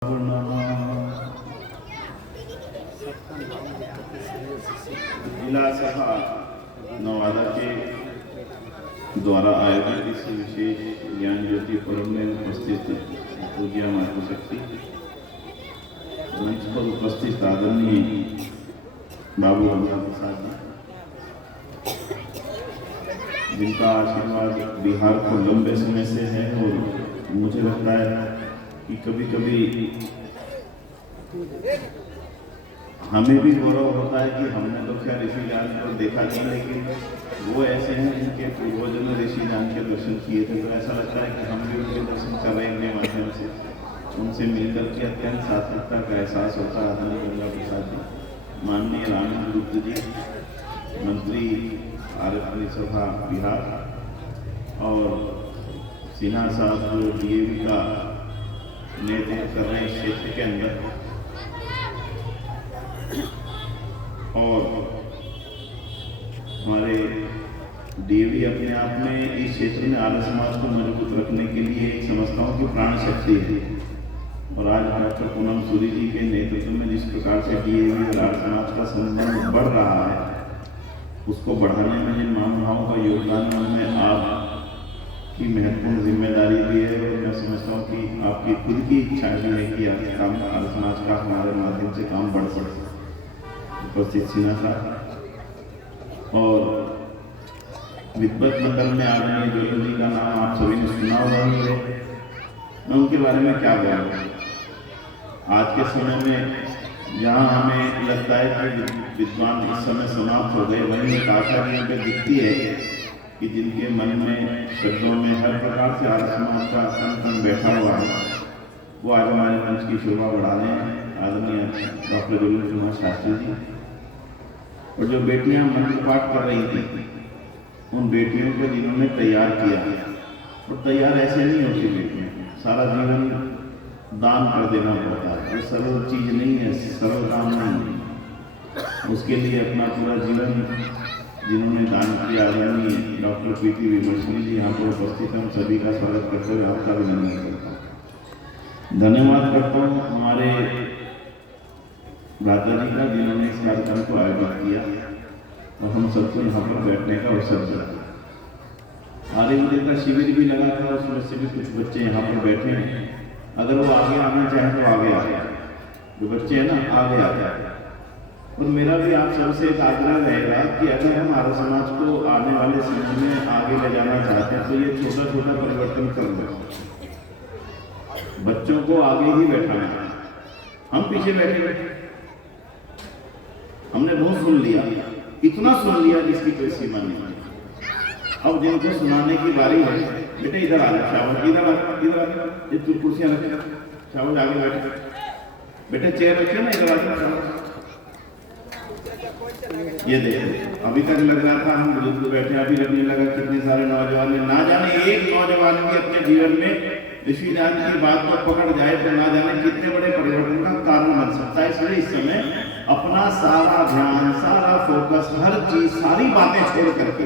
जिला सभा नवादा के द्वारा आयोजित इस विशेष ज्ञान ज्योति फोरम में उपस्थित पूज्य मातृशक्ति, मंच पर उपस्थित आदरणीय बाबू रमजान प्रसाद जी, जिनका आशीर्वाद बिहार को लंबे समय से है और मुझे लगता है कि कभी कभी हमें भी गौरव होता है कि हमने तो खैर ऋषि जान को देखा नहीं, लेकिन वो ऐसे हैं जिनके पूर्वजों ने ऋषि जान के दर्शन किए थे, तो ऐसा लगता है कि हम भी उनके दर्शन कर रहे हैं माध्यम से। उनसे मिलकर के अत्यंत सार्थकता का एहसास होता है। आदरणीय गंगा प्रसाद जी, माननीय रामचंद्र गुप्त जी, मंत्री आरक्षण सभा बिहार, और सिन्हा साहब जो डीएवी का नेतृत्व कर रहे हैं क्षेत्र के अंदर, और हमारे डीएवी अपने आप में इस क्षेत्र में आर्य समाज को मजबूत रखने के लिए एक समझता हूँ कि प्राण शक्ति है। और आज डॉक्टर पूनम सूरी जी के नेतृत्व में जिस प्रकार से डीएवी और आर्य समाज का संबंध बढ़ रहा है, उसको बढ़ाने में जिन महानुभावों का योगदान है उनमें आपकी महत्वपूर्ण जिम्मेदारी भी है। और मैं समझता हूँ कि आपकी खुद की इच्छा भी है कि आपका काम आर्य समाज का हमारे माध्यम से काम बढ़ सके। उपस्थित सिन्हा साहब और विद्वत मंडल में आदरणीय जोलो जी का नाम आप सभी ने सुना होगा, मैं उनके बारे में क्या बोलूं। आज के समय में जहां हमें लगता है कि विद्वान इस समय समाप्त हो गए, वहीं एक आशा भी हमें दिखती है कि जिनके मन में शब्दों में हर प्रकार से आर्य समाज का कण बैठा हुआ है, वो आज हमारे मंच की शोभा बढ़ा रहे हैं। आदरणीय डॉक्टर जोगेंद्र कुमार शास्त्री जी, और जो बेटियां मंत्र पाठ कर रही थी, उन बेटियों को जिन्होंने तैयार किया, और तैयार ऐसे नहीं होती बेटियां, सारा जीवन दान कर देना पड़ता है। ये सरल चीज नहीं है, सरल काम नहीं है। उसके लिए अपना पूरा जीवन जिन्होंने दान किया, आदरणीय डॉक्टर पीटी विमर्शनी जी यहाँ पर उपस्थित हैं, सभी का स्वागत करते हुए आपका अभिनंदन करता हूँ, धन्यवाद करता हूँ हमारे राजा जी का, जिन्होंने इस कार्यक्रम को आयोजित किया और हम सबको यहाँ पर बैठने का अवसर दिया। आर्यविद्या का शिविर भी लगा था, उसमें से भी कुछ बच्चे यहाँ पर बैठे हैं। अगर वो आगे आना चाहें तो आगे आ जाए, जो बच्चे हैं ना आगे आ जाए। और मेरा भी आप सबसे एक आग्रह रहेगा कि अगर हम आर्य समाज को आने वाले समय में आगे ले जाना चाहते हैं तो ये छोटा छोटा परिवर्तन कर दो। बच्चों को आगे ही बैठाना, हम पीछे बैठे बैठे हमने बहुत सुन लिया, इतना सुन लिया जिसकी कोई सीमा नहीं। अब जिनको सुनाने की बारी है, बेटे इधर आ जाओ, शाबाश, इधर आ, ये तू कुर्सियां रखे, शाबाश, आगे बैठे, बेटे चेयर रखिए ना, इधर आ जाओ। ये देखो, अभी तक लग रहा था हम बुजुर्ग बैठे, अभी लगने लगा कितने सारे नौजवान ने, ना जाने एक नौजवान भी अपने जीवन में ऋषि जान की बात को पकड़ जाए तो ना जाने कितने बड़े परिवर्तन का कारण बन सकता है। इसलिए इस समय अपना सारा ध्यान, सारा फोकस, हर चीज, सारी बातें छोड़ करके,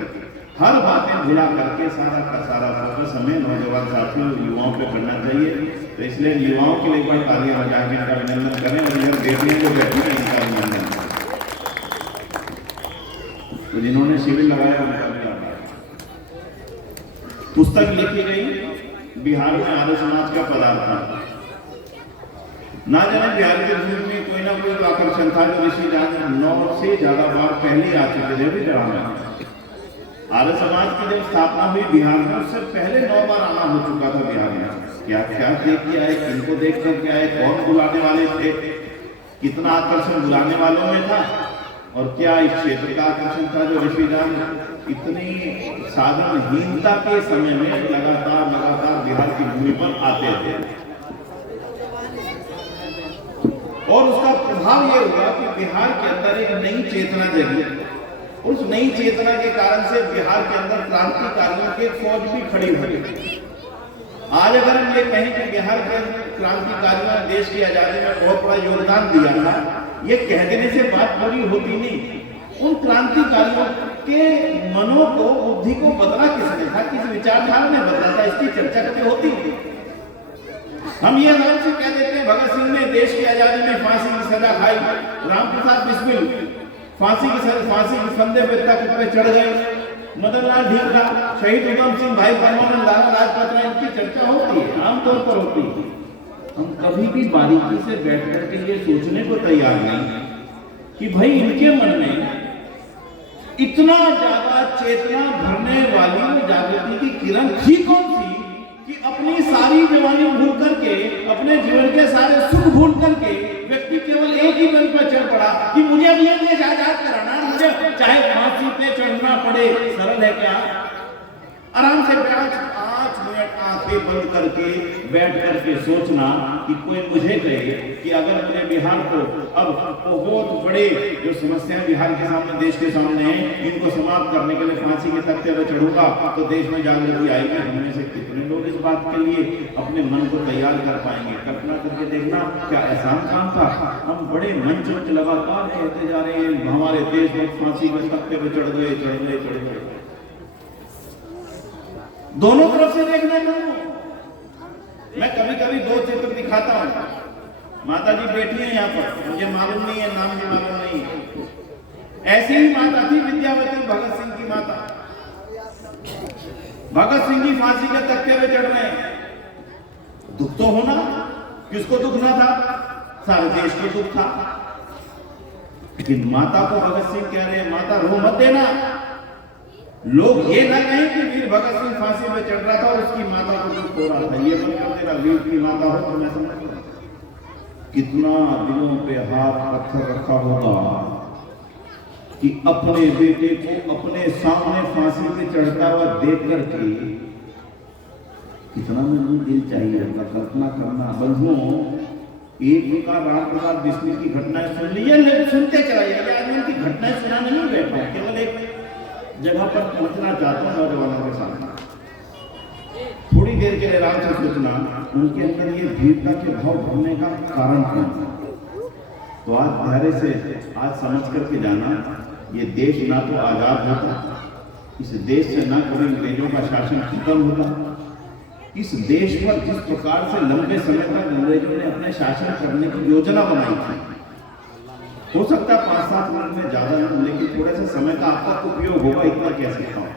हर बातें भुला करके सारा का सारा फोकस हमें नौजवान साथियों, युवाओं पे करना चाहिए। तो इसलिए युवाओं के लिए एक बार तालियां बजा के इनका अभिनंदन करें और इधर बेटियां जो बैठी हैं इनका अभिनंदन करें। तो जिन्होंने शिविर लगाया उनका भी आभार। पुस्तक लिखी गई बिहार में आर्य समाज का पदार्पण, ना जाने बिहार के रूप में कोई ना कोई आकर्षण था जो ऋषि जान 9 से ज्यादा बार पहले आ चुके थे। भी आर्य समाज की जब स्थापना हुई बिहार में, उससे पहले 9 बार आना हो चुका था बिहार में। क्या क्या देख के आए, किनको देख कर के आए, कौन बुलाने वाले थे, कितना आकर्षण बुलाने वालों में था, और क्या इस क्षेत्र का आकर्षण था जो ऋषि जान इतनी साधनहीनता के समय में लगातार बिहार की भूमि पर आते थे। और उसका प्रभाव यह हुआ कि बिहार के अंदर एक नई चेतना जगी। उस नई चेतना के कारण से बिहार के अंदर क्रांतिकारियों की फौज भी खड़ी हुई। आज अगर हम ये कहें कि बिहार के क्रांतिकारियों ने देश की आजादी में बहुत बड़ा योगदान दिया था, ये कह देने से बात पूरी होती नहीं। उन क्रांतिकारियों के मनों को, बुद्धि को बदला किसने था, किस विचारधारा ने बदला था, इसकी चर्चा कभी होती नहीं। हम ये नाम से कह देते हैं भगत सिंह ने देश की आजादी में फांसी की सजा खाई, रामप्रसाद बिस्मिल फांसी के फंदे पे तख्त पे चढ़ गए, मदन लाल ढींगरा, शहीद उधम सिंह, भाई परमानंद, लाला लाजपत राय, इनकी चर्चा होती है, आमतौर पर होती है। हम कभी भी बारीकी से बैठ कर के ये सोचने को तैयार नहीं कि भाई इनके मन में इतना ज्यादा चेतना भरने वाली जागृति की किरण थी कौन सी कि अपनी सारी जवानी भूल करके, अपने जीवन के सारे सुख भूल करके व्यक्ति केवल एक ही मन पर चढ़ पड़ा कि मुझे अब ये देश आजाद कराना, मुझे चाहे फांसी पे चढ़ना पड़े। सरल है क्या? आराम से 5 मिनट आंखें बंद करके बैठ करके सोचना कि कोई मुझे कहे कि अगर मैंने बिहार को अब बहुत बड़े जो समस्याएं बिहार के सामने, देश के सामने हैं, इनको समाप्त करने के लिए फांसी के तख्ते पर चढ़ूंगा तो देश में जागृति आएगी। हमने से कितने लोग इस बात के लिए अपने मन को तैयार कर पाएंगे? कल्पना करके देखना, क्या आसान काम था? हम बड़े मंचों में लगातार कहते जा रहे हैं हमारे देश में फांसी के तख्ते पर चढ़ गए। दोनों तरफ से देखने को मैं कभी कभी 2 चित्र दिखाता हूं। माता जी बैठी है यहाँ पर, मुझे मालूम नहीं है, नाम भी मालूम नहीं है। ऐसी ही माता थी विद्यावती, भगत सिंह की माता। भगत सिंह जी फांसी के तख्ते पे चढ़ रहे हैं। दुख तो होना, किसको दुख ना था? सारे देश को दुख था। लेकिन माता को भगत सिंह कह रहे हैं, माता रो मत देना। लोग ये ना कहें कि वीर भगत सिंह फांसी पे चढ़ रहा था और उसकी माता को दुख हो रहा था। ये मत कर देना, वीर की माता हो तो मैं समझता कितना दिलों पे हाथ पत्थर रखा होगा कि अपने बेटे को अपने सामने फांसी पे चढ़ता हुआ देख करके कितना में दिल चाहिए अपना। कल्पना करना बंधुओं, एक प्रकार रामप्रसाद बिस्मिल की घटनाएं सुन लीजिए, सुनते चलाइए। आदमी की घटनाएं सुनाने नहीं बैठा, केवल एक जगह पर पहुंचना चाहता हूं नौजवानों के सामने। थोड़ी देर के लिए आराम से सोचना उनके अंदर ये वीरता के भाव भरने का कारण क्या है। तो आज धैर्य से आज समझ करके जाना, ये देश ना तो आजाद होता, इस देश से ना कभी अंग्रेजों का शासन खत्म होता। इस देश पर जिस प्रकार से लंबे समय तक अंग्रेजों ने अपने शासन करने की योजना बनाई थी, हो सकता है 5-7 मिनट में ज्यादा नहीं, लेकिन थोड़ा सा समय का आपका उपयोग होगा, इतना कह सकता हूं।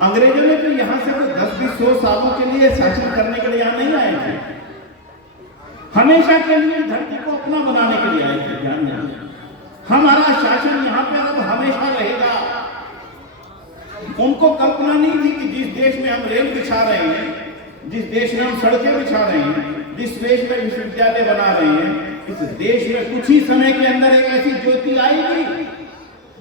अंग्रेजों ने तो यहां से 10-20-100 सालों के लिए शासन करने के लिए यहां नहीं आए थे, हमेशा के लिए धरती को अपना बनाने के लिए आए थे। ध्यान दें, हमारा शासन यहां पे अब हमेशा रहेगा। उनको कल्पना नहीं थी कि जिस देश में हम रेल बिछा रहे हैं, जिस देश में हम सड़कें बिछा रहे हैं, जिस देश में विश्वविद्यालय बना रहे हैं, इस देश में कुछ ही समय के अंदर एक ऐसी ज्योति आएगी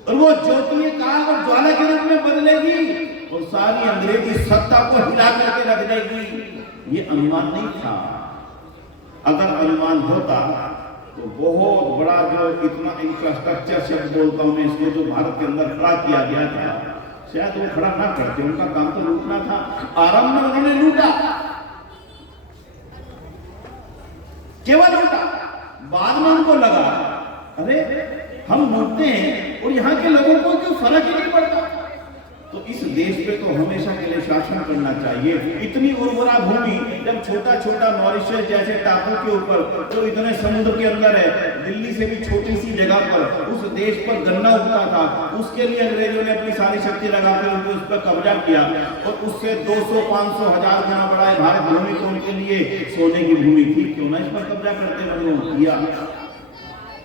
और वो ज्योति एक आग और ज्वाला के रूप में बदलेगी और सारी अंग्रेजी सत्ता को हिला करके रख देगी। ये अनुमान नहीं था। अगर अनुमान होता तो बहुत बड़ा जो इतना इंफ्रास्ट्रक्चर शब्द बोलता हूं मैं इसको, जो भारत के अंदर खड़ा किया गया था, शायद वो खड़ा ना करते। उनका काम तो लूटना था। आरंभ में उन्होंने लूटा, केवल लूटा। बाद में उनको लगा अरे हम लूटते हैं और यहाँ के लोगों को क्यों फर्क ही नहीं पड़ता। तो इस देश पे तो हमेशा के लिए शासन करना चाहिए। इतनी उर्वरा भूमि, जब छोटा छोटा मॉरिशस जैसे टापू के ऊपर, तो इतने समुद्र के अंदर है, दिल्ली से भी छोटी सी जगह पर उस देश पर गन्ना उगता था। उसके लिए अंग्रेजों ने अपनी सारी शक्ति लगाकर उस पर कब्जा किया और उससे 200-500 हजार गुना बड़ा है भारत भूमि, तो उनके लिए सोने की भूमि थी, क्यों ना इस पर कब्जा करते बने किया।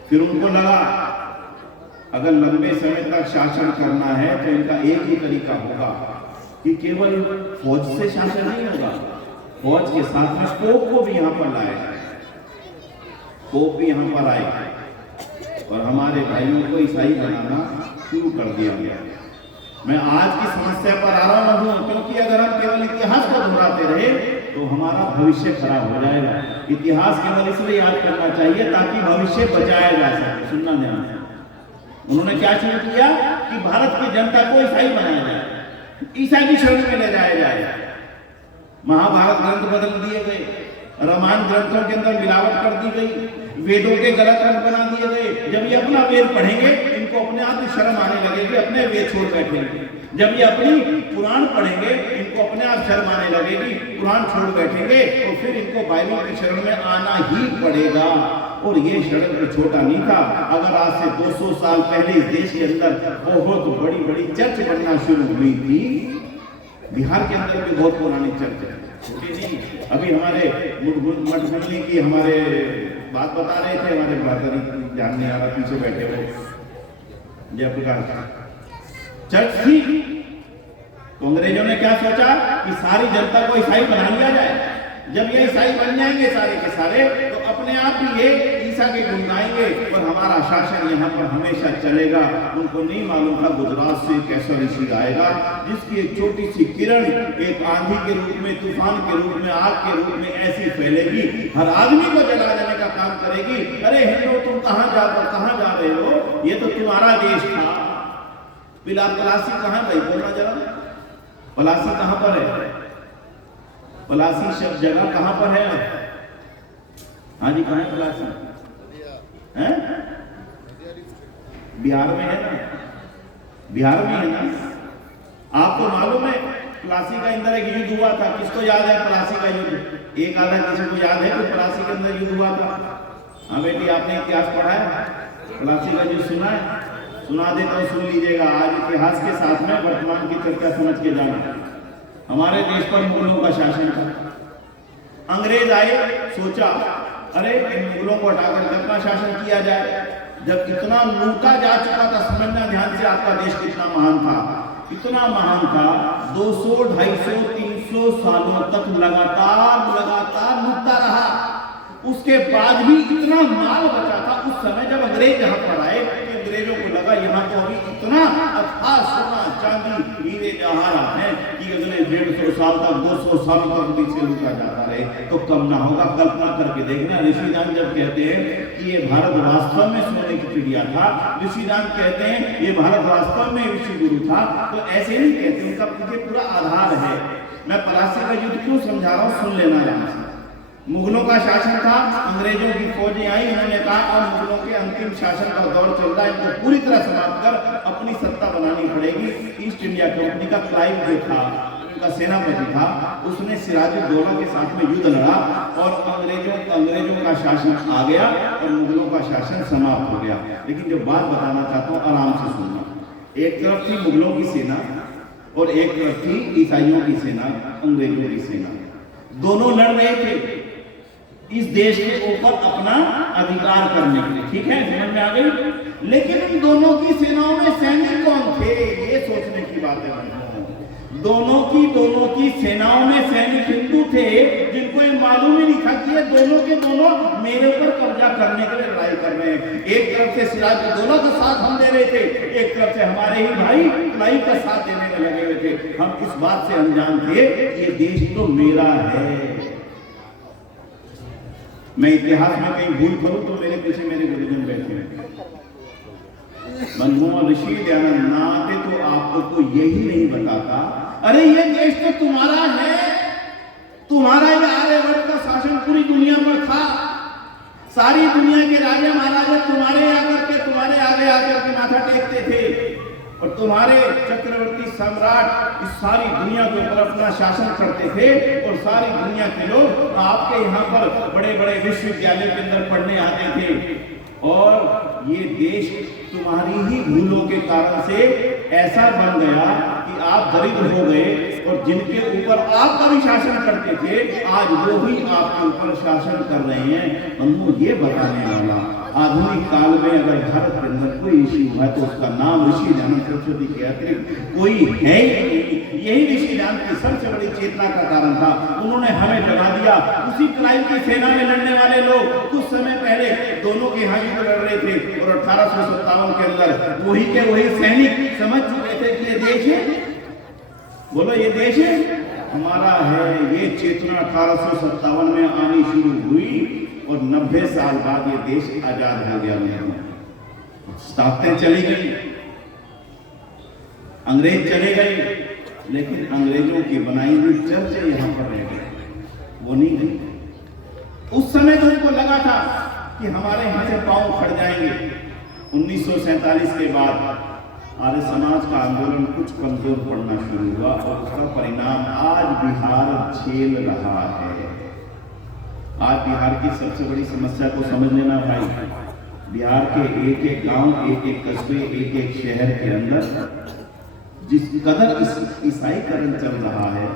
फिर उनको लगा अगर लंबे समय तक शासन करना है तो इनका एक ही तरीका होगा कि केवल फौज से शासन नहीं होगा, फौज के साथ में पोप को भी यहाँ पर लाए, पोप भी यहाँ पर आए और हमारे भाइयों को ईसाई बनाना शुरू कर दिया गया। मैं आज की समस्या पर आ रहा हूं क्योंकि अगर हम केवल इतिहास को दोहराते रहे तो हमारा भविष्य खराब हो जाएगा। इतिहास केवल इसलिए याद करना चाहिए ताकि भविष्य बचाया जा सके। सुनना ध्यान से, उन्होंने क्या शुरू किया कि भारत की जनता को ईसाई बनाया जाए, ईसाई की शरण में ले जाया जाए। महाभारत ग्रंथ बदल दिए गए, रामायण ग्रंथों के अंदर मिलावट कर दी गई, वेदों के गलत अर्थ बना दिए गए। जब ये अपना वेद पढ़ेंगे इनको अपने आप शर्म आने लगेगी, अपने वेद छोड़ बैठेंगे। जब ये अपनी कुरान पढ़ेंगे, इनको अपने आप शर्म आने लगेगी, कुरान छोड़ बैठेंगे तो फिर इनको बाइबल की शरण में आना ही पड़ेगा। और ये षड्यंत्र छोटा नहीं था। अगर आज से 200 साल पहले इस देश के अंदर बहुत बड़ी बड़ी चर्च बनना शुरू हुई थी, बिहार के अंदर भी बहुत पुरानी चर्च है, छोटी नहीं। अभी हमारे मठमंडली की हमारे बात बता रहे थे, हमारे ब्रदर जानने वाला पीछे बैठे हुए जयप्रकाश, चर्च थी तो अंग्रेजों ने क्या सोचा कि सारी जनता को ईसाई बना लिया जाए। जब ये ईसाई बन जाएंगे सारे के सारे, तो अपने आप ही ये ईसा के गुण गाएंगे और हमारा शासन यहाँ पर हमेशा चलेगा। उनको नहीं मालूम था गुजरात से कैसा ऋषि आएगा, जिसकी एक छोटी सी किरण एक आंधी के रूप में, तूफान के रूप में, आग के रूप में ऐसी फैलेगी, हर आदमी को जला देने का काम करेगी। अरे हिंदू तुम कहाँ जा रहे हो, ये तो तुम्हारा देश था। पलासी कहाँ भाई, बोलना जरा, पलासी कहाँ पर है? पलासी शब्द जगह कहाँ पर है? हाँ जी, कहाँ है पलासी? है बिहार में है ना, बिहार में है ना। आपको मालूम है पलासी का अंदर एक युद्ध हुआ था, किसको याद है पलासी का युद्ध? एक आधा किसी को याद है कि पलासी के अंदर युद्ध हुआ था? हाँ बेटी, आपने इतिहास पढ़ा है, पलासी का युद्ध सुना है? सुना देता हूं, सुन लीजिएगा। आज इतिहास के साथ में वर्तमान की चर्चा समझ के जाना। हमारे देश पर मुगलों का शासन था। अंग्रेज आए, सोचा अरे इन मुगलों को हटाकर अपना शासन किया जाए। जब इतना लूटा जा चुका था, समझना ध्यान से, आपका देश कितना महान था, इतना महान था, 200, 250, 300 सालों तक लगातार लूटता रहा। उसके बाद भी इतना माल बचा था। उस समय जब अंग्रेज यहाँ पर आए, अंग्रेजों को लगा यहाँ तो अभी इतना अथाह सोना चांदी हीरे जवाहरात हैं कि अगले 150 साल तक, 200 साल तक पीछे लूटा जाता रहे तो कम ना होगा। कल्पना करके देखना, ऋषिदान जब कहते हैं कि ये भारत वास्तव में सोने की चिड़िया था, ऋषिदान कहते हैं ये भारत वास्तव में ऋषि गुरु था, तो ऐसे नहीं कहते, उनका पीछे पूरा आधार है। मैं पलासी का युद्ध क्यों समझा रहा हूँ, सुन लेना यहाँ से। मुगलों का शासन था, अंग्रेजों की फौजें आई, इन्होंने कहा और मुगलों के अंतिम शासन का दौर चल रहा है, इनको पूरी तरह समाप्त कर अपनी सत्ता बनानी पड़ेगी। ईस्ट इंडिया कंपनी का क्लाइव जो था, उनका सेनापति था, उसने सिराजुद्दौला के साथ में युद्ध लड़ा और अंग्रेजों का शासन आ गया और मुगलों का शासन समाप्त हो गया। लेकिन जो बात बताना चाहता हूँ, आराम से सुनना। एक तरफ थी मुगलों की सेना और एक तरफ थी ईसाइयों की सेना, अंग्रेजों की सेना। दोनों लड़ रहे थे इस देश के ऊपर अपना अधिकार करने के लिए, ठीक है, समझ में आ गई। लेकिन इन दोनों की सेनाओं में सैनिक कौन थे, ये सोचने की बात है। दोनों की सेनाओं में सैनिक हिंदू थे, जिनको ये मालूम ही नहीं था कि ये दोनों के दोनों मेरे ऊपर कब्जा करने के लिए लड़ाई कर रहे हैं। एक तरफ से सिराजुद्दौला का साथ हम दे रहे थे, एक तरफ से हमारे ही भाई क्लाइव का साथ देने में लगे हुए थे। हम इस बात से अनजान थे ये देश तो मेरा है। मैं इतिहास में कहीं भूल करूं तो मेरे पीछे मेरे गुरुजन बैठे हैं। बंधुओं, ऋषि दयानंद ना आते तो आपको तो यही नहीं बताता, अरे ये देश तो तुम्हारा है, तुम्हारा ये आर्यवर्त का शासन पूरी दुनिया पर था। सारी दुनिया के राजा महाराजा तुम्हारे आगे आकर के माथा टेकते थे और तुम्हारे चक्रवर्ती सम्राट इस सारी दुनिया के ऊपर अपना शासन करते थे और सारी दुनिया के लोग आपके यहाँ पर बड़े बड़े विश्वविद्यालय के अंदर पढ़ने आते थे। और ये देश तुम्हारी ही भूलों के कारण से ऐसा बन गया कि आप दरिद्र हो गए और जिनके ऊपर आप कभी शासन करते थे, आज वो ही आपके ऊपर शासन कर रहे हैं। हमको ये बताने वाला आधुनिक काल में अगर भारत के अंदर कोई ऋषि हुआ तो उसका नाम ऋषि दयानंद सरस्वती के अतिरिक्त कोई है ही नहीं। यही ऋषि दयानंद की सबसे बड़ी चेतना का कारण था। उन्होंने हमें बना दिया। उसी क्लाइव की सेना में लड़ने वाले लोग कुछ समय पहले दोनों के यहाँ युद्ध लड़ रहे थे और 1857 के अंदर वही के वही सैनिक समझ चुके थे कि ये देश है, बोलो ये देश है हमारा है। ये चेतना 1857 में आनी शुरू हुई और 90 साल बाद ये देश आजाद हो गया। ताकतें चली गई, अंग्रेज चले गए, लेकिन अंग्रेजों की बनाई हुई चर्च यहाँ पर रह गई, वो नहीं गई। उस समय तो उनको लगा था कि हमारे यहाँ से पांव खड़ जाएंगे। 1947 के बाद आर्य समाज का आंदोलन कुछ कमजोर पड़ना शुरू हुआ और उसका परिणाम आज बिहार झेल रहा है। आज बिहार की सबसे बड़ी समस्या को समझ लेना भाई, बिहार के एक एक गांव, एक एक कस्बे, एक एक शहर के अंदर जिस कदर ईसाईकरण चल रहा है,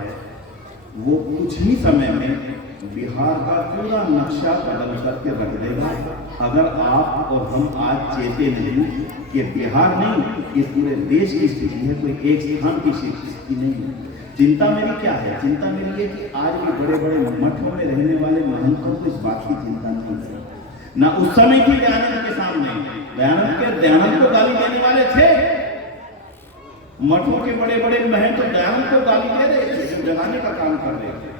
वो कुछ ही समय में बिहार का पूरा नक्शा बदल करके रख देगा अगर आप और हम आज चेते नहीं कि बिहार नहीं, ये पूरे देश की स्थिति है, कोई एक स्थान की स्थिति नहीं है। चिंता मेरी क्या है? चिंता मेरी है कि आज भी बड़े बड़े मठों में रहने वाले महंतों को इस बात की चिंता नहीं है। ना उस समय थी दयानंद के सामने, दयानंद को गाली देने वाले थे, मठों के बड़े बड़े महंत तो दयानंद को गाली दे रहे थे, जो जगाने का काम कर रहे थे।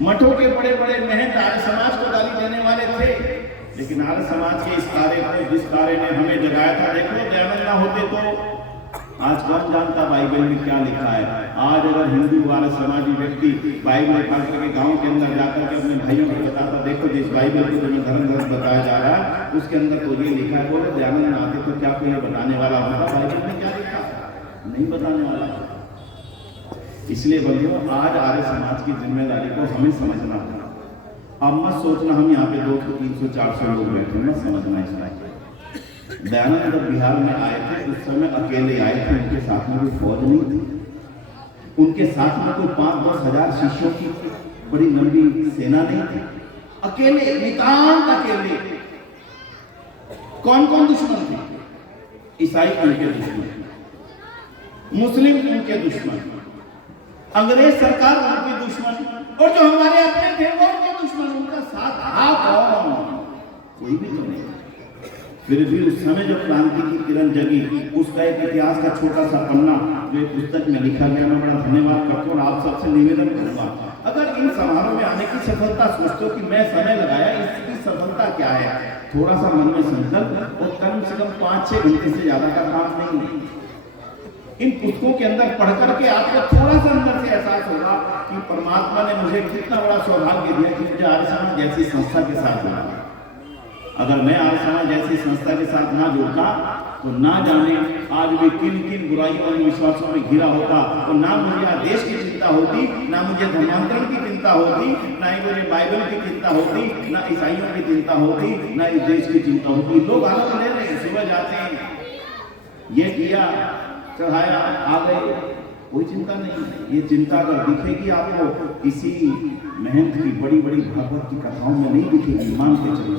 मठों के बड़े बड़े महंत आर्य समाज को गाली देने वाले थे, लेकिन आर्य समाज के इस कार्य को, जिस कार्य ने हमें जगाया था, देखो दयानंद ना होते तो आज कौन जानता बाइबल में क्या लिखा है। आज अगर हिंदू आर्य समाजी व्यक्ति बाइबल उठा करके गांव के अंदर जाकर के अपने भाइयों को बताता, देखो जिस बाइबल को तुम्हें धर्म ग्रंथ बताया जा रहा है उसके अंदर तो ये लिखा है, बोले दयानंद आते तो क्या कोई बताने वाला होगा बाइबल में क्या लिखा? नहीं बताने वाला। इसलिए बंधुओं, आज आर्य समाज की जिम्मेदारी को हमें समझना होगा। अब मत सोचना हम यहाँ पे 200, 300, 400 लोग बैठे, मत समझना इसका। दयानंद जब बिहार में आए थे उस समय अकेले आए थे, उनके साथ में कोई फौज नहीं थी, उनके साथ में कोई 5-10 हजार शिष्यों की बड़ी लंबी सेना नहीं थी, अकेले, नितांत अकेले। कौन कौन दुश्मन थे? ईसाई उनके दुश्मन, मुस्लिम उनके दुश्मन, अंग्रेज सरकार उनके दुश्मन, और जो हमारे अपने थे वो उनके दुश्मन। उनका साथ था कौन? कोई भी तो नहीं। फिर भी उस समय जो क्रांति की किरण जगी, उसका एक इतिहास का छोटा सा पन्ना जो एक पुस्तक में लिखा गया, मैं बड़ा धन्यवाद करता हूँ। आप सबसे निवेदन करूंगा, अगर इन समारोह में आने की सफलता सोचते हो कि मैं समय लगाया, इसकी सफलता क्या है, थोड़ा सा मन में संकल्प और कम से कम 5-6 घंटे से ज्यादा का काम नहीं है। इन पुस्तकों के अंदर पढ़ करके आपको थोड़ा सा अंदर से एहसास होगा कि परमात्मा ने मुझे कितना बड़ा सौभाग्य दिया कि मुझे आर्य समाज जैसी संस्था के साथ जुड़ा। अगर मैं आर्य समाज जैसी संस्था के साथ ना जुड़ता तो ना जाने आज भी किन किन बुराइयों और विश्वासों में घिरा होता, तो ना मुझे आज देश की चिंता होती, ना मुझे धर्मांतरण की चिंता होती, ना ही मुझे बाइबल की चिंता होती, ना ईसाइयों की चिंता होती, ना इस देश की चिंता होती। लोग आनंद ले रहे हैं, सुबह जाते हैं, ये किया, चढ़ाया, आ गए, कोई चिंता नहीं। ये चिंता अगर दिखेगी आपको किसी महंत की बड़ी बड़ी भागवत की कथाओं में नहीं दिखेगी, मान के चलो,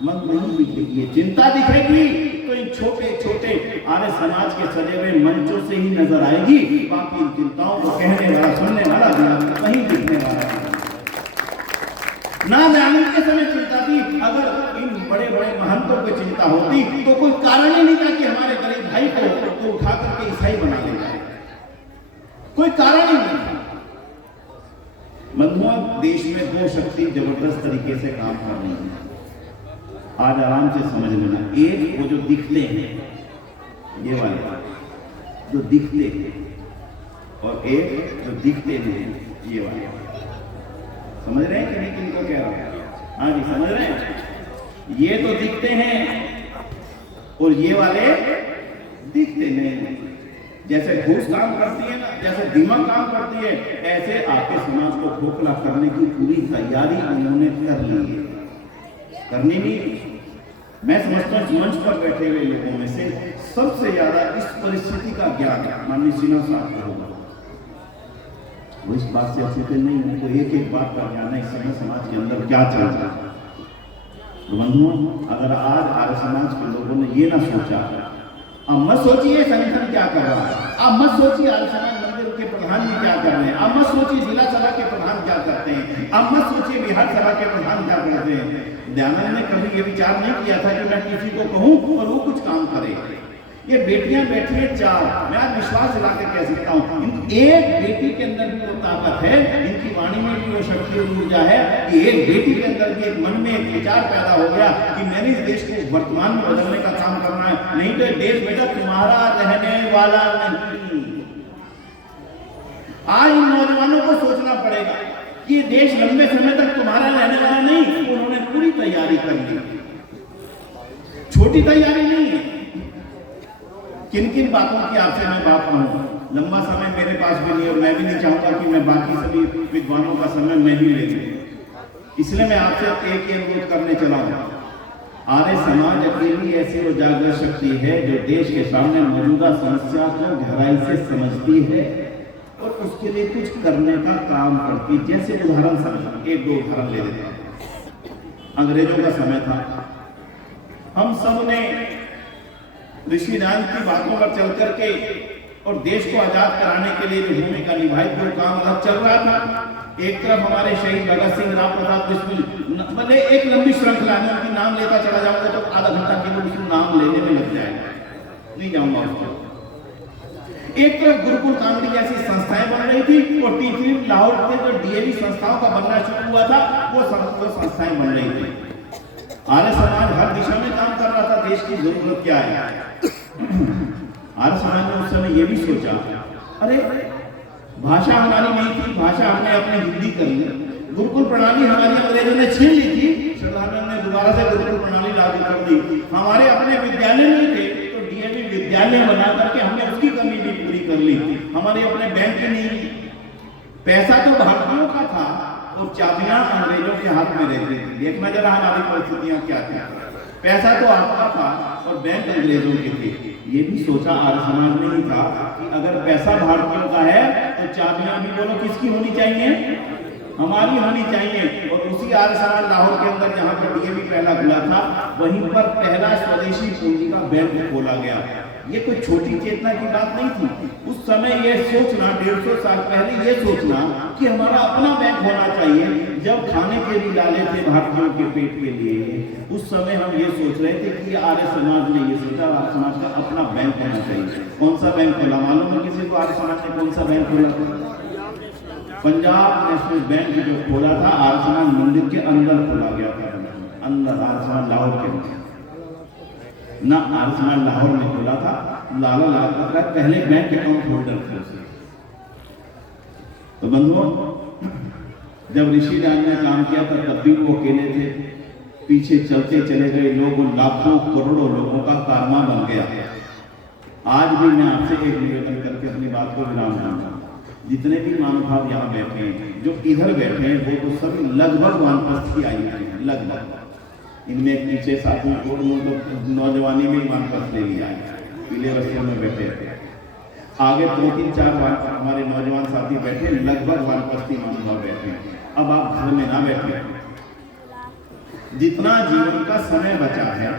मन नहीं दिखेगी। ये चिंता दिखेगी तो इन छोटे छोटे आर्य समाज के सजे हुए मंचों से ही नजर आएगी, बाकी इन चिंताओं को कहने वाला, सुनने वाला कहीं दिखने वाला ना। दयानंद के समय चिंता थी, अगर इन बड़े बड़े महंतों को चिंता होती तो कोई कारण ही नहीं था कि हमारे गरीब भाई को तो उठा करके ईसाई बना देगा, कोई कारण ही नहीं था। बंधुओं, देश में दो शक्ति जबरदस्त तरीके से काम कर रही है, आज आराम से समझ लेना। एक वो जो दिखते हैं, ये वाले जो दिखते हैं, और एक जो दिखते हैं, ये वाले। समझ रहे हैं कि नहीं किनको कह रहा हूं? हाँ जी, समझ रहे हैं। ये तो दिखते हैं और ये वाले दिखते नहीं। जैसे घूस काम करती है ना, जैसे दिमाग काम करती है, ऐसे आपके समाज को खोखला करने की पूरी तैयारी उन्होंने कर ली है। करनी नहीं। मैं समझता हूँ मंच पर बैठे हुए लोगों में से सबसे ज्यादा इस परिस्थिति का ज्ञान माननीय सिन्हा साहब को होगा। वो इस बात से अचेत नहीं है, तो एक एक बात का ज्ञान है इस समय समाज के अंदर क्या चल रहा है। बंधुओं, अगर आज आर्य समाज के लोगों ने ये ना सोचा, अब मत सोचिए संगठन क्या कर रहा है, अब मत सोचिए आर्य समाज मंदिर के प्रधान जी क्या कर रहे हैं, अब मत सोचिए जिला सभा के प्रधान क्या करते हैं, अब मत सोचिए बिहार सभा के प्रधान क्या करते हैं। दयानंद ने कभी ये विचार नहीं किया था कि मैं किसी को कहूं और वो कुछ काम करे। ये बेटियां बैठी है 4, मैं आज विश्वास दिला के कह सकता हूँ, एक बेटी के अंदर भी वो ताकत है, इनकी वाणी में भी वो शक्ति और ऊर्जा है कि एक बेटी के अंदर भी एक मन में एक विचार पैदा हो गया कि मैंने इस देश को वर्तमान में बदलने का काम करना है। नहीं तो देश बेटा तुम्हारा रहने वाला नहीं। आज इन नौजवानों को सोचना पड़ेगा कि ये देश लंबे समय तक तुम्हारा रहने वाला नहीं। उन्होंने पूरी तैयारी कर ली, छोटी तैयारी नहीं है, किन किन बातों की आपसे मैं बात कहूँ, लंबा समय मेरे पास भी नहीं और मैं भी नहीं चाहूंगा कि मैं बाकी सभी विद्वानों का समय मैं भी ले लूं, इसलिए मैं आपसे एक अनुरोध करने चला हूँ। आर्य समाज अकेली ऐसी उजागर शक्ति है जो देश के सामने मौजूदा समस्या को गहराई से समझती है और उसके लिए कुछ करने का काम करती है। जैसे उदाहरण समझ, एक दो उदाहरण ले लेते हैं। अंग्रेजों का समय था, हम सब ने ऋषिनाथ की बातों पर चल करके और देश को आजाद कराने के लिए जो भूमिका निभाई, वो काम अलग चल रहा था। एक तरफ हमारे शहीद भगत सिंह, राम प्रसाद बिस्मिल, मतलब एक लंबी श्रृंखला है, उनकी नाम लेता चला जाऊंगा तो आधा घंटा केवल उसको नाम लेने में लग जाएगा, नहीं जाऊंगा उसको। एक तरफ गुरुकुल कांगड़ी जैसी संस्थाएं बन रही थी और तीसरी लाहौर के जो डीएवी संस्थाओं का बनना शुरू हुआ था, वो संस्थाएं बन रही थी। आर्य समाज हर दिशा में काम कर रहा था, देश की जरूरत क्या है। आर्य समाज ने उस समय ये भी सोचा, अरे भाषा हमारी नहीं थी, भाषा हमने अपने हिंदी कर ली, गुरुकुल प्रणाली हमारी अंग्रेजों ने छीन ली थी, सरदार ने दोबारा से गुरुकुल प्रणाली लागू कर दी। हमारे अपने विद्यालय नहीं थे तो डीएवी विद्यालय बना करके हमने उसकी कमी भी पूरी कर ली। हमारे अपने बैंक नहीं, पैसा तो भारतीयों का था और चाबियां अंग्रेजों के हाथ में रहती थी। देखना जरा हमारी परिस्थितियां क्या थी, पैसा तो आपका था और बैंक अंग्रेजों के थे। ये भी सोचा आर्य समाज ने ही था कि अगर पैसा भारतीयों का है तो चाबियां भी बोलो किसकी होनी चाहिए, हमारी होनी चाहिए। और उसी आर्य समाज लाहौर के अंदर जहां पर डीएवी पहला खुला था, वहीं पर पहला स्वदेशी पूंजी का बैंक खोला गया। ये कोई छोटी चेतना की बात नहीं थी। उस समय ये सोचना, 150 साल पहले ये सोचना कि हमारा अपना बैंक होना चाहिए, जब खाने के लिए डाले थे भारतीयों के पेट के लिए, उस समय हम ये सोच रहे थे कि आर्य समाज ने ये सोचा आर्य समाज का अपना बैंक होना चाहिए। कौन सा बैंक खोला मालूम है किसी को? आर्य समाज ने कौन सा बैंक खोला था? पंजाब नेशनल बैंक जो खोला था, आर्य समाज मंदिर के अंदर खोला गया था, अंदर आर्य समाज लाहौर के अंदर ना, आर्य समाज लाहौर में खोला था। लाला लाजपत राय पहले बैंक अकाउंट होल्डर थे। तो बंधुओं, जब ऋषिराज ने काम किया था तब भी वो अकेले थे, पीछे चलते चले गए लोग, लाखों करोड़ों लोगों का कारवां बन गया। आज भी मैं आपसे एक निवेदन करके अपनी बात को विराम दूंगा। जितने भी महानुभाव यहाँ बैठे हैं, जो इधर बैठे हैं, वो तो सभी लगभग वानप्रस्थ की आयु हैं, लगभग। इनमें पीछे साथियों को तो नौजवानी में ही वानप्रस्थ ले लिया है, पीले वस्त्रों में बैठे थे। आगे 2-3-4 हमारे नौजवान साथी बैठे, लगभग वानप्रस्थी महानुभाव बैठे हैं। अब आप घर में ना बैठे, जितना जीवन का समय बचा है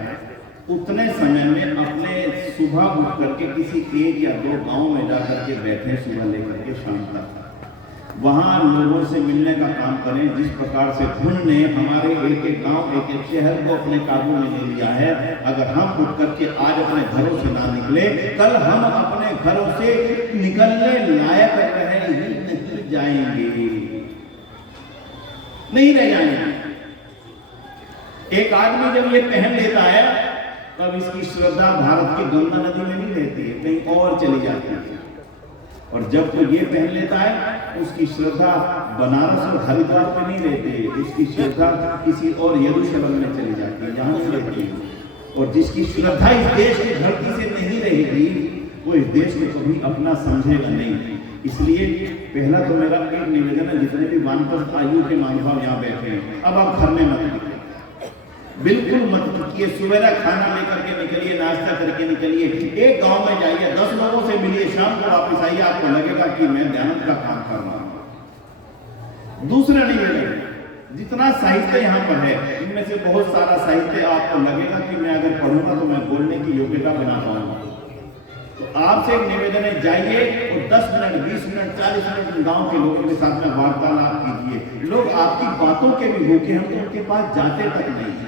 उतने समय में अपने सुबह उठ करके किसी 1 या 2 गांव में जाकर के बैठे, सुबह लेकर के शाम तक वहां लोगों से मिलने का काम करें। जिस प्रकार से घुन ने हमारे एक गांव, एक शहर को अपने काबू में ले लिया है, अगर हम उठ करके आज अपने घरों से ना निकले, कल हम अपने घरों से निकलने लायक रह ही नहीं जाएंगे, नहीं रह जाएंगे। एक आदमी जब ये पहन लेता है तब इसकी श्रद्धा भारत की गंगा नदी में नहीं रहती है, कहीं और चली जाती है। और जब तो ये पहन लेता है, उसकी श्रद्धा बनारस और हरिद्वार में नहीं रहती, उसकी श्रद्धा किसी और यरूशलेम में चली जाती है, जहां से रहती है। और जिसकी श्रद्धा इस देश की धरती से नहीं रहेगी, वो इस देश को कभी अपना समझेगा नहीं। इसलिए पहला तो मेरा एक निवेदन है, जितने भी वानप्रस्थ आयु के महानुभाव यहाँ बैठे हैं, अब आप घर में मत निकलिए, बिल्कुल मत निकलिए। सुबह खाना लेकर के निकलिए, नाश्ता करके निकलिए, एक गांव में जाइए, 10 लोगों से मिलिए, शाम को वापस आइए, आपको लगेगा कि मैं ध्यान का काम कर रहा हूं। दूसरा निवेदन, जितना साहित्य यहाँ पर है, इनमें से बहुत सारा साहित्य आपको लगेगा कि मैं अगर पढ़ूंगा तो मैं बोलने की योग्यता बना पाऊंगा। तो आपसे एक निवेदन है, जाइए और 10 मिनट, 20 मिनट, 40 मिनट गांव के लोगों के साथ में वार्तालाप कीजिए। लोग आपकी बातों के भी भूखे हैं, तो उनके पास जाते तक नहीं है।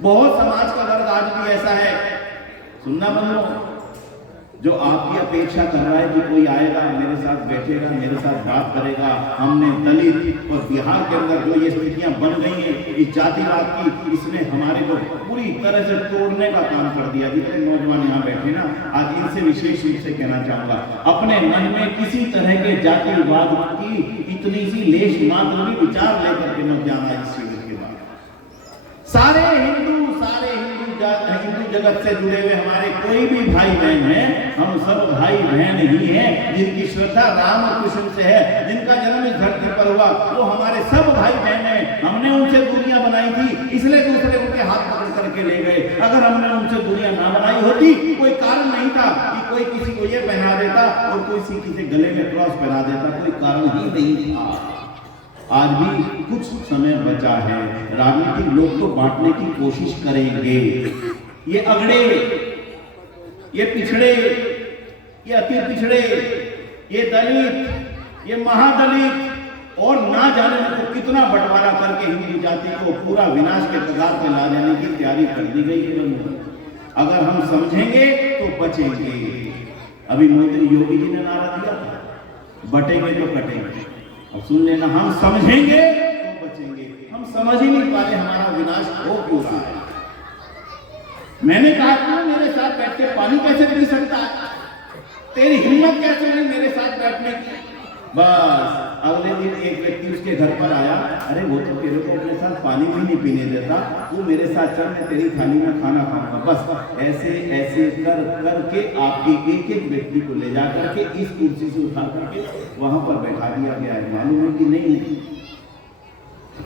बहुत समाज का वर्ग आज भी ऐसा है, सुनना बंधुओं, जो आपकी अपेक्षा कर रहा है कि कोई आएगा, मेरे साथ बैठेगा, मेरे साथ बात करेगा। हमने दलित और बिहार के अंदर जो ये स्थितियां बन गई हैं, इस जातिवाद की, इसने हमारे को पूरी तरह से तोड़ने का काम कर दिया। जितने नौजवान यहाँ बैठे ना, आज इनसे विशेष रूप से कहना चाहूंगा, अपने मन में किसी तरह के जातिवाद की इतनी सी लेश मात्र भी विचार लेकर के मत जाना। इस शिविर के बाद सारे हिंदू जगत से जुड़े हुए हमारे कोई भी भाई बहन हैं, हम सब भाई बहन ही हैं। जिनकी श्रद्धा राम और कृष्ण से है, जिनका जन्म इस धरती पर हुआ, वो हमारे सब भाई बहन हैं। हमने उनसे दूरियां बनाई थी, इसलिए दूसरे उनके हाथ पकड़ करके ले गए। अगर हमने उनसे दूरियां ना बनाई होती, कोई कारण नहीं था कि कोई किसी को ये पहना देता और कोई किसी के गले में क्रॉस पहना देता, कोई कारण ही नहीं था। आज भी कुछ समय बचा है, राजनीतिक लोग तो बांटने की कोशिश करेंगे। ये अगड़े, ये पिछड़े, ये अति पिछड़े, ये दलित, ये महादलित और ना जाने को कितना बंटवारा करके हिंदू जाति को पूरा विनाश के कगार पर ला जाने की तैयारी कर दी गई है। अगर हम समझेंगे तो बचेंगे। अभी मोदी योगी जी ने नारा दिया था, बटेंगे तो कटेंगे। अब सुन लेना, हम समझेंगे तो बचेंगे। हम समझ ही नहीं पाए हमारा विनाश हो क्यों रहा है। मैंने कहा तू मेरे साथ बैठ के पानी कैसे पी सकता है, तेरी हिम्मत कैसे नहीं मेरे साथ बैठने की। बस अगले दिन एक व्यक्ति उसके घर पर आया, अरे वो तो तेरे को अपने साथ पानी भी नहीं पीने देता, तू मेरे साथ चल, मैं तेरी थाली में खाना खाऊंगा। बस ऐसे ऐसे कर करके आपके एक एक व्यक्ति को ले जा करके इस कुर्सी से उठा करके वहां पर बैठा दिया गया है। मालूम है कि नहीं,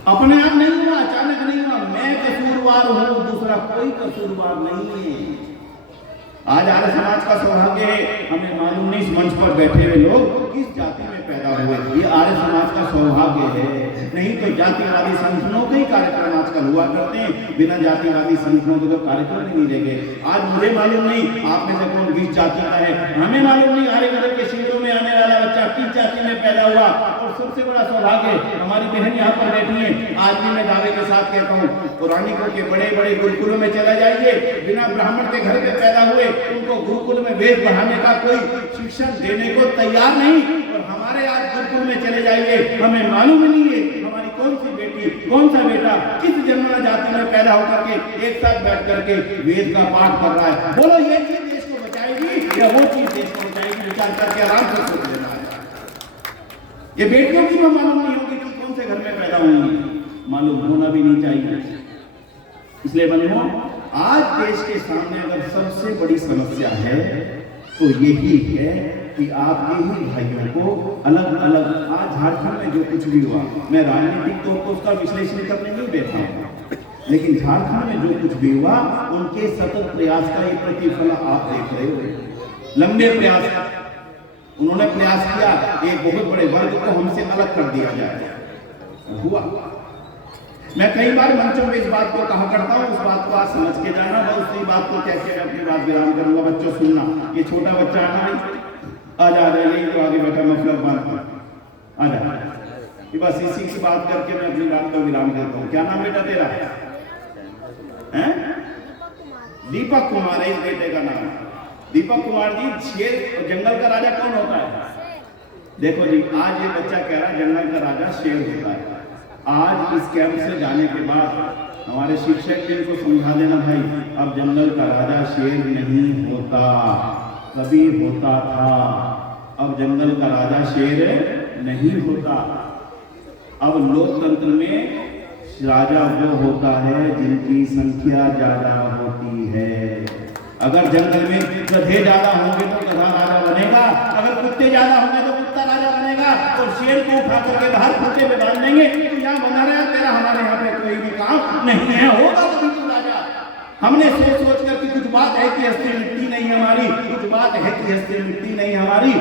अपने आप नहीं हुआ, अचानक नहीं हुआ। मैं कसूरवार हूं, दूसरा कोई कसूरवार नहीं है। आज आर्य समाज का सौभाग्य है, हमें मालूम नहीं इस मंच पर बैठे हुए लोग किस जाति में पैदा हुए। ये आर्य समाज का सौभाग्य है। नहीं तो जातिवादी संगठनों के ही कार्यक्रम आजकल हुआ करते हैं, बिना जातिवादी संगठनों के तो कार्यक्रम ही नहीं रह गए। आज मुझे मालूम नहीं आप में से कौन किस जाति का है, हमें मालूम नहीं आर्य नगर के शिविरों में आने वाला बच्चा किस जाति में पैदा हुआ। और सबसे बड़ा सौभाग्य हमारी बहन यहाँ पर बैठी है। आज भी मैं दावे के साथ कहता हूँ, पौराणिकों के बड़े बड़े गुरुकुलों में चला जाइए, बिना ब्राह्मण के घर में पैदा हुए उनको गुरुकुल में वेद पढ़ाने का कोई शिक्षण देने को तैयार नहीं। और हमारे आज गुरुकुल में चले जाइए, हमें मालूम नहीं है हमारी कौन सी बेटी, कौन सा बेटा किस जन्म जाति में पैदा होकर के एक साथ बैठ करके वेद का पाठ कर रहा है। बोलो ये चीज देश को बचाएगी या वो चीज देश को बचाएगी? विचार करके आराम से सोच लेना है। ये बेटियों की भी मालूम नहीं होगी कि कौन से घर में पैदा होंगी, मालूम होना भी नहीं चाहिए। इसलिए बंधुओं, आज देश के सामने अगर सबसे बड़ी समस्या है तो यही है कि आपके ही भाइयों को अलग अलग, आज झारखंड में जो कुछ भी हुआ, मैं राजनीतिक तौर पर उसका विश्लेषण करने नहीं बैठा हूं, लेकिन झारखंड में जो कुछ भी हुआ उनके सतत प्रयास का एक प्रतिफल आप देख रहे हो। लंबे प्रयास, उन्होंने प्रयास किया एक बहुत बड़े वर्ग को हमसे अलग कर दिया जाए, हुआ। मैं कई बार मंचों में इस बात को कहा करता हूँ, उस बात को आज समझ के जाना। मैं उसी बात को कैसे अपनी बात विराम करूंगा। बच्चों सुनना, ये छोटा बच्चा आना नहीं, आ जा रहे नहीं तो आगे बैठा मफलर बांध कर आ जा, कि बस इसी की बात करके मैं अपनी बात को विराम देता हूँ। क्या नाम बेटा तेरा है? दीपक कुमार है इस बेटे का नाम। दीपक कुमार जी, शेर जंगल का राजा कौन होता है? देखो जी, आज ये बच्चा कह रहा है जंगल का राजा शेर होता है। आज इस कैंप से जाने के बाद हमारे शिक्षक भी इनको समझा देना, भाई अब जंगल का राजा शेर नहीं होता, कभी होता था, अब जंगल का राजा शेर नहीं होता। अब लोकतंत्र में राजा वो होता है जिनकी संख्या ज्यादा होती है। अगर जंगल में गधे ज्यादा होंगे तो गधा राजा बनेगा, अगर कुत्ते ज्यादा होंगे तो कुत्ता राजा बनेगा, और शेर को उठा करके बाहर कुत्ते में डाल देंगे तो यहाँ बना रहा तेरा हमारे यहाँ पे कोई भी काम नहीं है, होगा कभी तो राजा। हमने सोच सोच कर कि कुछ बात है कि हस्ती मिटती नहीं हमारी, कुछ बात है कि हस्ती मिटती नहीं हमारी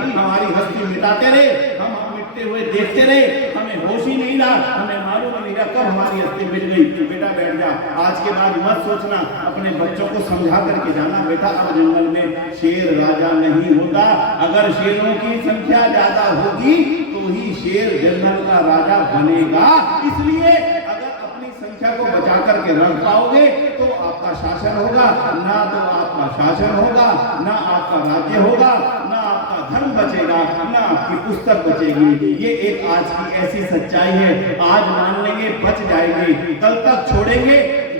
हस्ती मिटाते रहे, हम मिटते हुए देखते रहे, हमें होश ही नहीं रहा, हमें मालूम नहीं रहा कब हमारी हस्ती मिट गई। बेटा बैठ जा, आज के बाद मत सोचना, अपने बच्चों को समझा करके जाना, बेटा अब जंगल में शेर राजा नहीं होता, अगर शेरों की संख्या ज्यादा होगी तो ही शेर जंगल का राजा बनेगा। इसलिए अगर अपनी संख्या को बचा करके रख पाओगे तो आपका शासन होगा, ना तो आपका शासन होगा, ना आपका राज्य होगा, ना आपका धर्म बचेगा, ना आपकी पुस्तक बचेगी। ये एक आज की ऐसी सच्चाई है, आज मान लेंगे बच जाएंगे, कल तक छोड़ेंगे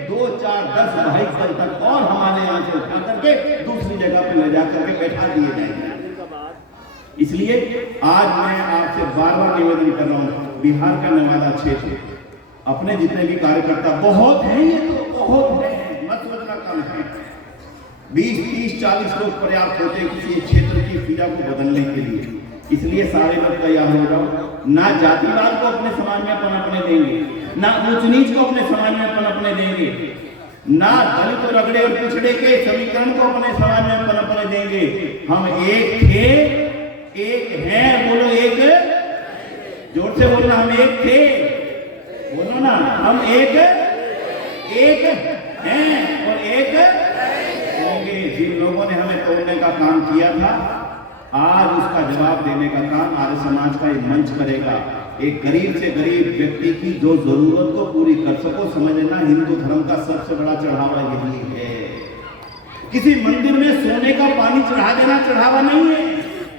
2, 4, 10 भाई कल तक और हमारे यहाँ से उठा करके दूसरी जगह पे ले जाकर के बैठा दिए जाएंगे। इसलिए आज मैं आपसे बार-बार निवेदन कर रहा हूँ, बिहार का नवादा क्षेत्र अपने जितने भी कार्यकर्ता बहुत हैं, ये तो बहुत है, मत सोचना कम है, 20, 30, 40 लोग पर्याप्त होते हैं किसी क्षेत्र की पीड़ा को बदलने के लिए। इसलिए सारे लोग तैयार हो जाओ। ना जातिवाद को अपने समाज में पनपने देंगे, ना ऊंच नीच को अपने समाज में पनपने देंगे, ना दलित और अगड़े और पिछड़े के समीकरण को अपने समाज में पनपने देंगे। हम एक थे, एक हैं, बोलो एक, जोर से बोलना, हम एक थे, बोलो ना, हम एक हैं और एक होंगे। जिन लोगों ने हमें तोड़ने का काम किया था, आज उसका जवाब देने का काम आर्य समाज का एक मंच करेगा। एक गरीब से गरीब व्यक्ति की जो जरूरत को पूरी कर सको, समझना हिंदू धर्म का सबसे बड़ा चढ़ावा यही है। किसी मंदिर में सोने का पानी चढ़ा देना चढ़ावा नहीं है।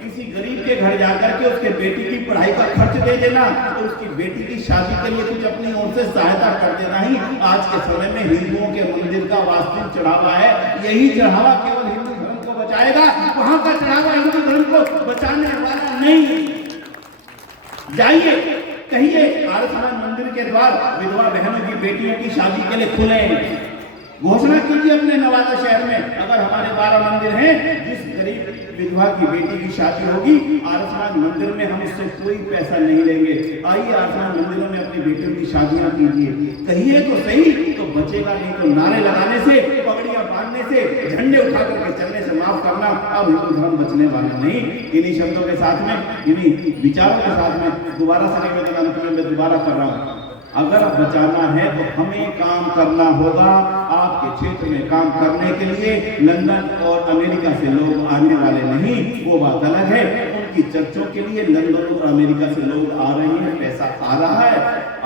किसी गरीब के घर जाकर के उसके बेटी की पढ़ाई का खर्च दे देना, तो उसकी बेटी की शादी के लिए कुछ अपनी ओर से सहायता कर देना ही आज के समय में हिंदुओं के मंदिर का वास्तविक चढ़ावा है। यही चढ़ावा केवल हिंदू धर्म को बचाएगा, वहां का चढ़ावा हिंदू धर्म को बचाने वाला नहीं। जाइए, कहिए आर्य समाज मंदिर के द्वार विधवा बहनों की बेटियों की शादी के लिए खुले हैं। घोषणा कीजिए अपने नवादा शहर में, अगर हमारे 12 मंदिर हैं, जिस गरीब विधवा की बेटी की शादी होगी आर्य समाज मंदिर में, हम उससे कोई पैसा नहीं लेंगे। आइए आर्य समाज मंदिरों में अपनी बेटियों की शादियां कीजिए। कहिए तो सही, तो बचेगा नहीं तो नारे लगाने से, पगड़ियां बांधने से, झंडे उठा करके चलने से माफ करना। अब हिंदू धर्म बचने वाला नहीं। इन्हीं शब्दों के साथ में, इन्हीं विचारों के साथ में दोबारा से निवेदन अंत में मैं दोबारा कर रहा हूँ। अगर बचाना है तो हमें काम करना होगा। आपके क्षेत्र में काम करने के लिए लंदन और अमेरिका से लोग आने वाले नहीं, वो बात अलग है। उनकी चर्चों के लिए लंदन और अमेरिका से लोग आ रहे हैं, पैसा आ रहा है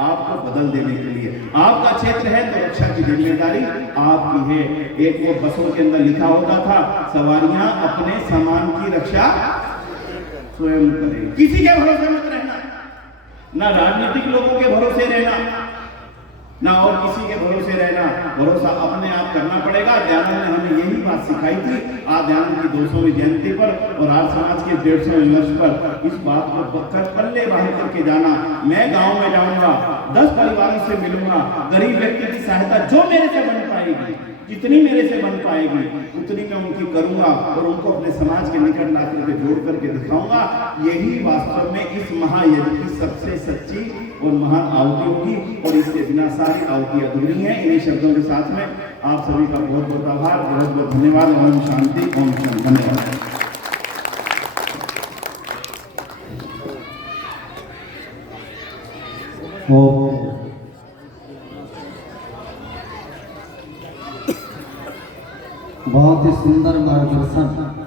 आपको बदल देने के लिए। आपका क्षेत्र है तो रक्षा की जिम्मेदारी आपकी है। एक वो बसों के अंदर लिखा होता था, सवारियां अपने सामान की रक्षा स्वयं करें। किसी के भरोसे मत रहना, ना राजनीतिक लोगों के भरोसे रहना, ना और किसी के भरोसे रहना। भरोसा अपने आप करना पड़ेगा। दयानंद ने हमें यही बात सिखाई थी। आज दयानंद की 200वीं जयंती पर और आर्य समाज के 150वें वर्ष पर इस बात को पल्ले बांध करके जाना। मैं गांव में जाऊंगा, 10 परिवारों से मिलूंगा, गरीब व्यक्ति की सहायता जो मेरे से बन पाएगी, जितनी मेरे से बन पाएगी उतनी मैं उनकी करूंगा और उनको अपने समाज के निकट ला करके जोड़ करके दिखाऊंगा। यही वास्तव में इस महायज्ञ की सबसे सच्ची और महान आहुति होगी और इसके बिना सारी आहुति अधूरी है। इन्हीं शब्दों के साथ में आप सभी का बहुत बहुत आभार, बहुत बहुत धन्यवाद। ओम शांति, ओम शांति, धन्यवाद। बहुत ही सुंदर मार्गदर्शन